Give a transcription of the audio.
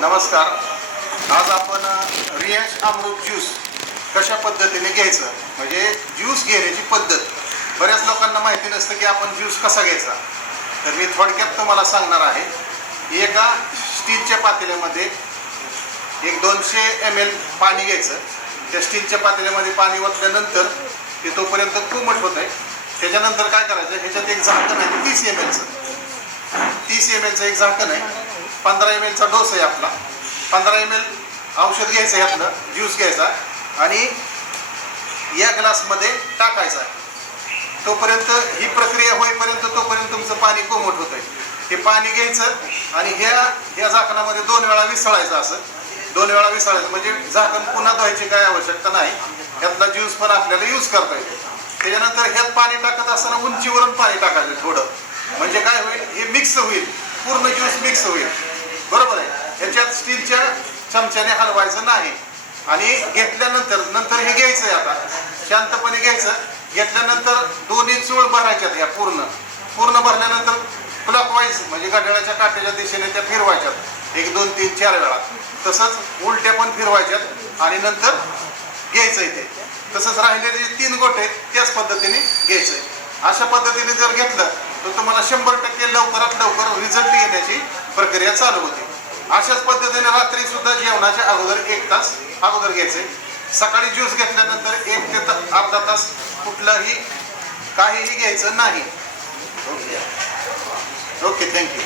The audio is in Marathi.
नमस्कार. आज आपण रियाज अमृत ज्यूस कशा पद्धतीने घ्यायचं म्हणजे ज्यूस घेण्याची पद्धत. बऱ्याच लोकांना माहिती नसतं की आपण ज्यूस कसा घ्यायचा. तर मी थोडक्यात तुम्हाला सांगणार आहे. एका स्टीलच्या पातेल्यामध्ये एक 200 ml पाणी घ्यायचं. त्या स्टीलच्या पातेल्यामध्ये पाणी ओतल्यानंतर ते तोपर्यंत कोमट होत आहे. त्याच्यानंतर काय करायचं, ह्याच्यात एक झाकण आहे 30 ml चं एक झाकण आहे. 15 ml चा डोस आहे आपला. 15 ml औषध घ्यायचं आहे, आपलं ज्यूस घ्यायचा आणि या ग्लासमध्ये टाकायचा. तोपर्यंत ही प्रक्रिया होईपर्यंत तोपर्यंत तुमचं पाणी कोमट होत आहे. हे पाणी घ्यायचं आणि ह्या झाकणामध्ये 2 वेळा विसळायचं. असं 2 वेळा विसळायचं म्हणजे झाकण पुन्हा धुवायची काय आवश्यकता नाही. ह्यातला ज्यूस पण आपल्याला यूज करता येतो. त्याच्यानंतर ह्यात पाणी टाकत असताना उंचीवरून पाणी टाकायचं थोडं, म्हणजे काय होईल, हे मिक्स होईल, पूर्ण ज्यूस मिक्स होईल. बरोबर आहे. ह्याच्यात स्टीलच्या चमच्याने हलवायचं नाही. आणि घेतल्यानंतर हे घ्यायचं आहे. आता शांतपणे घ्यायचं. घेतल्यानंतर दोन्ही चूळ भरायच्यात. ह्या पूर्ण भरल्यानंतर क्लॉकवाईज म्हणजे घड्याळाच्या काट्याच्या दिशेने त्या फिरवायच्यात 1 2 3 4 वेळा. तसंच उलट्या पण फिरवायच्यात आणि नंतर घ्यायचं इथे. तसंच राहिलेले जे 3 गोटे आहेत त्याच पद्धतीने घ्यायचं आहे. अशा पद्धतीने जर घेतलं तर तुम्हाला 100% लवकरात लवकर रिझल्ट येण्याची प्रक्रिया चालू होते. अशाच पद्धतीने रात्री सुद्धा जेवणाच्या अगोदर 1 तास अगोदर घ्यायचे. सकाळी ज्यूस घेतल्यानंतर 1 ते अर्धा तास कुठलाही काहीही घ्यायचं नाही. Okay, thank you.